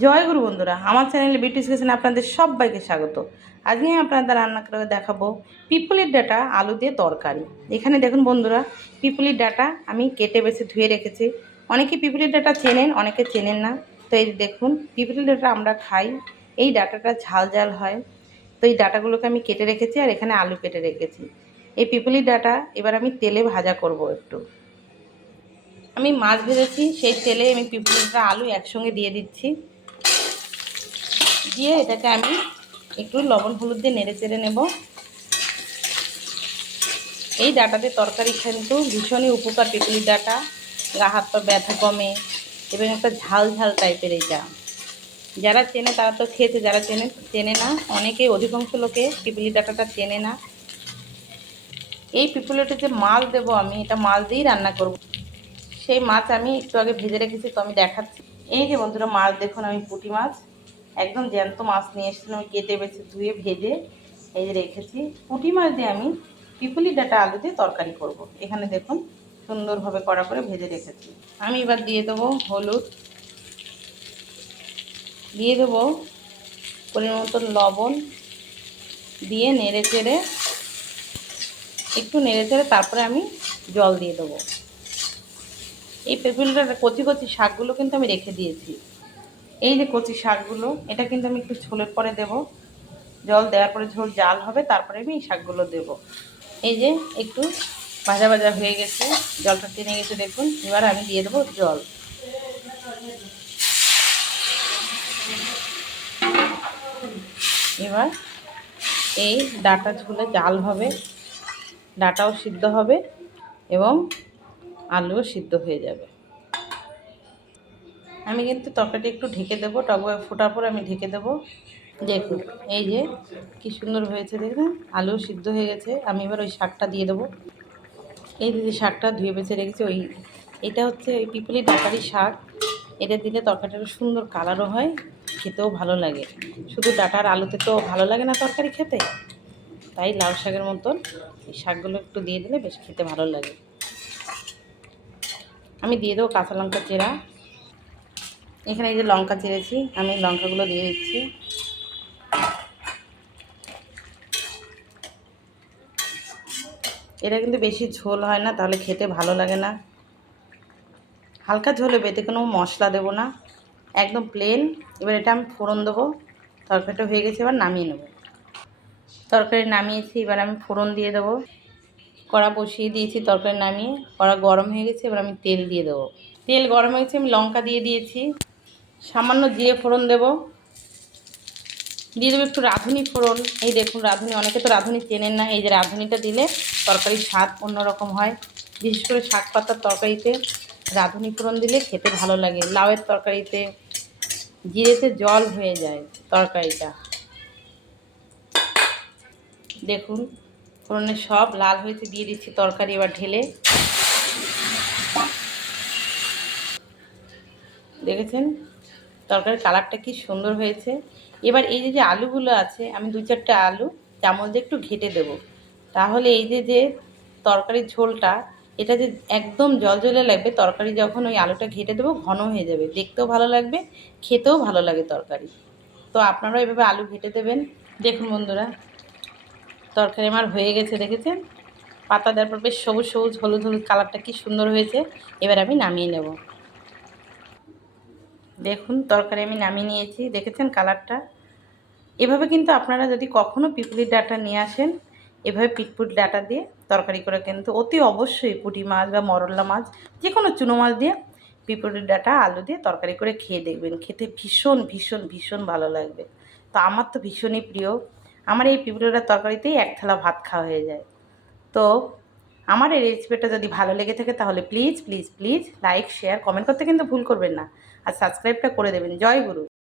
জয় গুরু বন্ধুরা, আমার চ্যানেলে বিউটিস কিচেনে আপনাদের সবাইকে স্বাগত। আজকে আমি আপনাদের রান্না করে দেখাবো পিপলির ডাঁটা আলু দিয়ে তরকারি। এখানে দেখুন বন্ধুরা, পিপলির ডাঁটা আমি কেটে বেছে ধুয়ে রেখেছি। অনেকে পিপলির ডাঁটা চেনেন, অনেকে চেনেন না। তো এই দেখুন, পিপলির ডাঁটা আমরা খাই, এই ডাঁটাটা ঝাল ঝাল হয়। তো এই ডাঁটাগুলোকে আমি কেটে রেখেছি, আর এখানে আলু কেটে রেখেছি। এই পিপলির ডাঁটা এবার আমি তেলে ভাজা করব একটু। আমি মাছ ভেজেছি, সেই তেলে আমি পিপলির ডাঁটা আলু একসঙ্গে দিয়ে দিচ্ছি। দিয়ে এটাকে আমি একটু লবণ হলুদ দিয়ে নেড়ে চেড়ে নেব। এই ডাঁটাতে তরকারি কিন্তু ভীষণই উপকার। পিপলির ডাঁটা গা হাত পা ব্যথা কমে এবং একটা ঝাল ঝাল টাইপের এইটা। যারা চেনে তারা তো খেয়েছে, যারা চেনে না, অনেকে অধিকাংশ লোকে পিপলির ডাঁটাটা চেনে না। এই পিপলিটা যে মাছ দেবো আমি, এটা মাছ দিয়েই রান্না করব। সেই মাছ আমি একটু আগে ভেজে রেখেছি, তো আমি দেখাচ্ছি। এই যে বন্ধুরা, মাছ দেখুন, আমি পুঁটি মাছ একদম জ্যান্ত মাছ নিয়ে এসেছিলাম, আমি কেটে বেছে ধুয়ে ভেজে এই যে রেখেছি। পুঁটি মাছ দিয়ে আমি পিপলির ডাঁটা আলু দিয়ে তরকারি করব। এখানে দেখুন সুন্দরভাবে কড়া করে ভেজে রেখেছি। আমি এবার দিয়ে দেবো হলুদ, দিয়ে দেবো পরিমাণ মতন লবণ, দিয়ে নেড়ে চেড়ে একটু নেড়ে চেড়ে তারপরে আমি জল দিয়ে দেবো। এই পিপলির ডাঁটা কচি কচি শাকগুলো কিন্তু আমি রেখে দিয়েছি। এই যে কচি শাকগুলো, এটা কিন্তু আমি একটু ঝোলের পরে দেব। জল দেওয়ার পরে ঝোল জাল হবে, তারপরে আমি এই শাকগুলো দেব। এই যে একটু ভাজা ভাজা হয়ে গেছে, জলটা টেনে গেছে দেখুন। এবার আমি দিয়ে দেবো জল। এবার এই ডাঁটা ঝোলে জাল হবে, ডাঁটাও সিদ্ধ হবে এবং আলুও সিদ্ধ হয়ে যাবে। আমি কিন্তু তরকারিটা একটু ঢেকে দেবো, টকবগ ফোটার পর আমি ঢেকে দেবো। দেখুন এই যে কি সুন্দর হয়েছে, দেখুন আলু সিদ্ধ হয়ে গেছে। আমি এবার ওই শাকটা দিয়ে দেবো। এই যে শাকটা ধুয়ে বেছে রেখেছি, এটা হচ্ছে ওই পিপলি ডাঁটারি শাক। এটা দিলে তরকারিটা সুন্দর কালারও হয়, খেতেও ভালো লাগে। শুধু ডাঁটার আলুতে তো ভালো লাগে না তরকারি খেতে, তাই লাউ শাকের মতন এই শাকগুলো একটু দিয়ে দিলে বেশ খেতে ভালো লাগে। আমি দিয়ে দেবো কাঁচা লঙ্কা চেরা। এখানে এই যে লঙ্কা চেরেছি, আমি লঙ্কাগুলো দিয়ে দিচ্ছি। এটা কিন্তু বেশি ঝোল হয় না, তাহলে খেতে ভালো লাগে না। হালকা ঝোল হবে, এতে কোনো মশলা দেবো না, একদম প্লেন। এবার এটা আমি ফোড়ন দেবো। তরকারিটা হয়ে গেছে, এবার নামিয়ে নেব। তরকারি নামিয়েছি, এবার আমি ফোড়ন দিয়ে দেবো। কড়া বসিয়ে দিয়েছি, তরকারি নামিয়ে কড়া গরম হয়ে গেছে, এবার আমি তেল দিয়ে দেবো। তেল গরম হয়েছে, আমি লঙ্কা দিয়ে দিয়েছি। সামান্য জিরে ফোড়ন দেবো। দিয়ে দেবো একটু রাঁধুনি ফোড়ন। এই দেখুন রাঁধুনি, অনেকে তো রাঁধুনি চেনেন না। এই যে রাঁধুনিটা দিলে তরকারির স্বাদ অন্যরকম হয়। বিশেষ করে শাক পাতার তরকারিতে রাঁধুনি ফোড়ন দিলে খেতে ভালো লাগে। লাউয়ের তরকারিতে জিরেতে জল হয়ে যায় তরকারিটা। দেখুন ফোড়নে সব লাল হয়েছে, দিয়ে দিচ্ছি তরকারি এবার ঢেলে। দেখেছেন তরকারির কালারটা কি সুন্দর হয়েছে। এবার এই যে আলুগুলো আছে, আমি 2-4টে আলু চামচ দিয়ে একটু ঘেটে দেব। তাহলে এই যে তরকারির ঝোলটা, এটা যে একদম জলজলে লাগবে। তরকারি যখন ওই আলুটা ঘেটে দেবো, ঘন হয়ে যাবে, দেখতেও ভালো লাগবে, খেতেও ভালো লাগে তরকারি। তো আপনারাও এভাবে আলু ঘেটে দেবেন। দেখুন বন্ধুরা, তরকারি আমার হয়ে গেছে, দেখেছেন পাতা দেওয়ার পর বেশ সবুজ সবুজ হলুদ হলুদ কালারটা কি সুন্দর হয়েছে। এবার আমি নামিয়ে নেব। দেখুন তরকারি আমি নামিয়ে নিয়েছি, দেখেছেন কালারটা। এভাবে কিন্তু আপনারা যদি কখনও পিপলির ডাঁটা নিয়ে আসেন, এভাবে পিপলির ডাঁটা দিয়ে তরকারি করে কিন্তু অতি অবশ্যই পুঁটি মাছ বা মরলা মাছ, যে কোনো চুনো মাছ দিয়ে পিপলির ডাঁটা আলু দিয়ে তরকারি করে খেয়ে দেখবেন, খেতে ভীষণ ভীষণ ভীষণ ভালো লাগবে। তো আমার তো ভীষণই প্রিয়। আমার এই পিপলির ডাঁটার তরকারিতেই এক থালা ভাত খাওয়া হয়ে যায়। তো আমার এই রেসিপিটা যদি ভালো লেগে থাকে, তাহলে please please please like share comment করতে কিন্তু ভুল করবেন না, আর সাবস্ক্রাইবটা করে দেবেন। জয় গুরু।